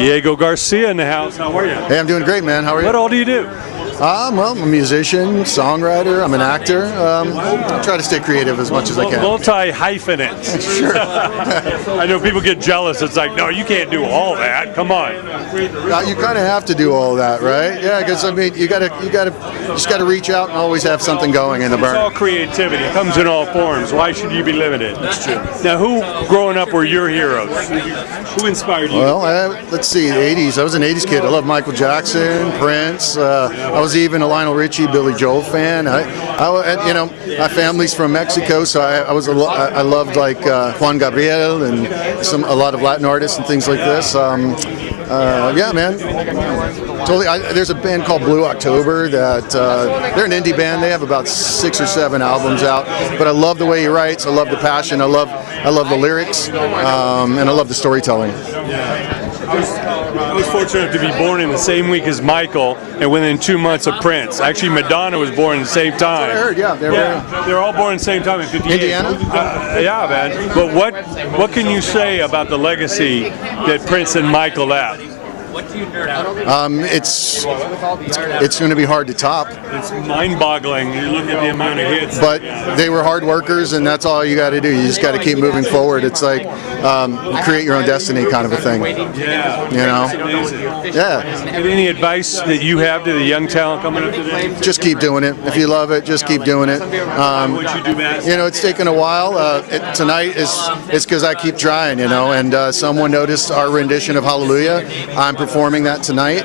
Diego Garcia in the house. How are you? Hey, I'm doing great, man. How are you? What all do you do? Well, I'm a musician, songwriter, I'm an actor. I try to stay creative as much as I can. Multi-hyphenate. Sure. I know people get jealous. It's like, no, you can't do all that. Come on. You kind of have to do all that, right? Yeah, because I mean, you just gotta reach out and always have something going in the burn. It's all creativity. It comes in all forms. Why should you be limited? That's true. Now, who growing up were your heroes? Who inspired you? Well, let's see, the 80s. I was an 80s kid. I loved Michael Jackson, Prince. I was even a Lionel Richie, Billy Joel fan. You know, my family's from Mexico, so I loved like Juan Gabriel and a lot of Latin artists and things like this. Yeah, man. Totally. There's a band called Blue October that they're an indie band. They have about 6 or 7 albums out. But I love the way he writes. I love the passion. I love the lyrics, and I love the storytelling. I was fortunate to be born in the same week as Michael, and within 2 months of Prince. Actually, Madonna was born at the same time. I heard, yeah. They're all born at the same time in '58. Indiana? Yeah, man. But what can you say about the legacy that Prince and Michael left? It's going to be hard to top. It's mind-boggling. You look at the amount of hits. But they were hard workers, and that's all you got to do. You just got to keep moving forward. It's like create your own destiny kind of a thing. Yeah. You know? Yeah. Any advice that you have to the young talent coming up today? Just keep doing it. If you love it, just keep doing it. What you do best? You know, it's taken a while. Tonight is because I keep trying, you know, and someone noticed our rendition of Hallelujah. I'm performing that tonight.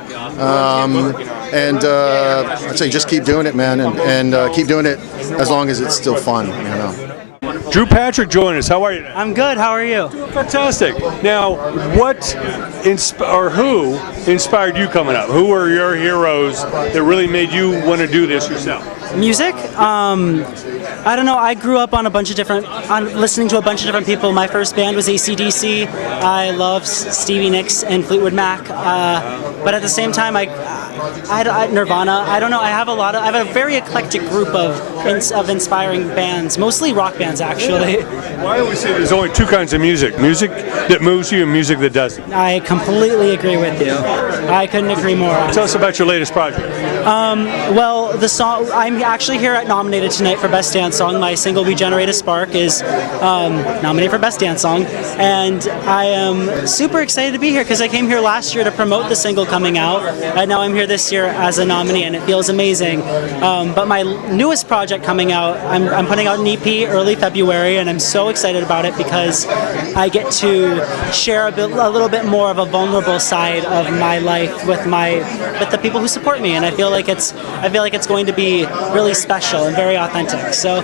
I'd say just keep doing it, man, and keep doing it as long as it's still fun, you know. Drew Patrick joined us. How are you? I'm good. How are you? Fantastic. Now, who inspired you coming up? Who were your heroes that really made you want to do this yourself? Music? I don't know. I grew up on listening to a bunch of different people. My first band was AC/DC. I love Stevie Nicks and Fleetwood Mac. But at the same time, Nirvana. I don't know. I have a very eclectic group of inspiring bands, mostly rock bands, actually. Well, I always say there's only 2 kinds of music: music that moves you and music that doesn't. I completely agree with you. I couldn't agree more. Tell us about your latest project. Well, the song I'm actually here nominated tonight for Best Dance Song. My single "We Generate a Spark" is nominated for Best Dance Song, and I am super excited to be here because I came here last year to promote the single coming out, and now I'm here this year as a nominee, and it feels amazing. But my newest project coming out, I'm putting out an EP early February, and I'm so excited about it because I get to share a little bit more of a vulnerable side of my life with the people who support me, and I feel like it's going to be really special and very authentic. So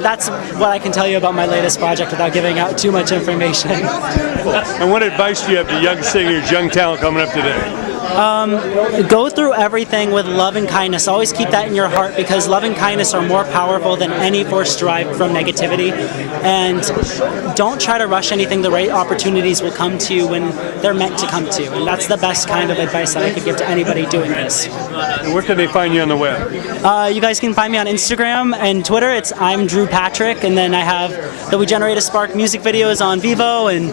that's what I can tell you about my latest project without giving out too much information. And what advice do you have to young singers, young talent coming up today? Go through everything with love and kindness. Always keep that in your heart because love and kindness are more powerful than any force derived from negativity. And don't try to rush anything. The right opportunities will come to you when they're meant to come to you. And that's the best kind of advice that I could give to anybody doing this. And where can they find you on the web? You guys can find me on Instagram and Twitter. It's I'm Drew Patrick. And then I have the We Generate a Spark music videos on Vivo and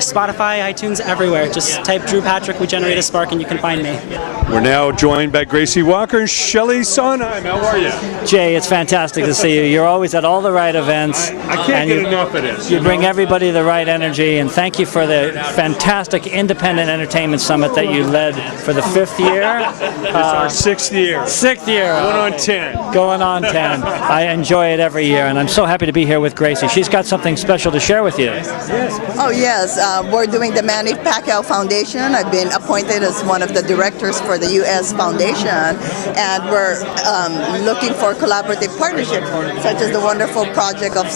Spotify, iTunes, everywhere. Just type Drew Patrick, We Generate a Spark, and you can find me. We're now joined by Gracie Walker and Shelly Sondheim. How are you? Jay, it's fantastic to see you. You're always at all the right events. I can't get enough of this. You bring everybody the right energy, and thank you for the fantastic Independent Entertainment Summit that you led for the 5th year. It's our 6th year. 6th year. Going on 10. Going on 10. I enjoy it every year, and I'm so happy to be here with Gracie. She's got something special to share with you. Oh, yes. We're doing the Manny Pacquiao Foundation. I've been appointed as one of the directors for the U.S. Foundation, and we're looking for collaborative partnerships, such as the wonderful project of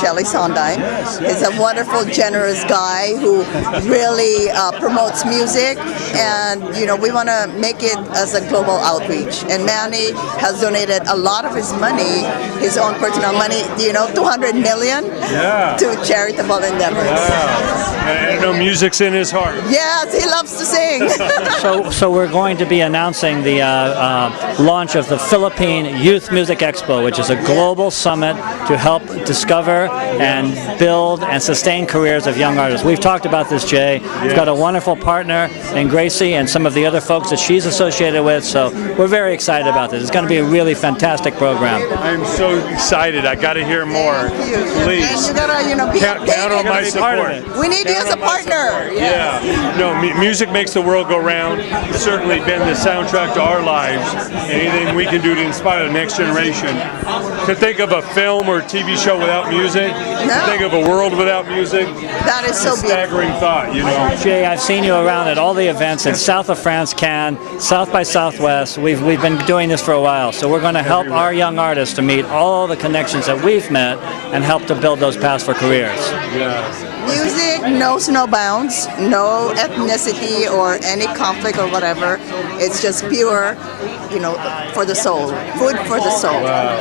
Shelly Sondheim. He's a wonderful, generous guy who really promotes music, and we want to make it as a global outreach. And Manny has donated a lot of his money, his own personal money, $200 million to charitable endeavors. Wow. And I know music's in his heart. Yes, he loves to sing. So we're going to be announcing the launch of the Philippine Youth Music Expo, which is a global summit to help discover and build and sustain careers of young artists. We've talked about this, Jay. We've got a wonderful partner in Gracie and some of the other folks that she's associated with, so we're very excited about this. It's going to be a really fantastic program. I'm so excited. I got to hear more. Please. And you gotta, be Count on my support. We need you as a partner. Yes. Yeah. No, music makes the world go round. It's certainly been the soundtrack to our lives. Anything we can do to inspire the next generation. To think of a film or TV show without music, to think of a world without music, that is so beautiful. Staggering thought, Jay, I've seen you around at all the events in south of France, Cannes, South by Southwest. We've been doing this for a while, so we're going to help our young artists to meet all the connections that we've met and help to build those paths for careers. Yeah. Music knows no bounds, no ethnicity or any conflict or whatever. It's just pure, for the soul, food for the soul. Wow.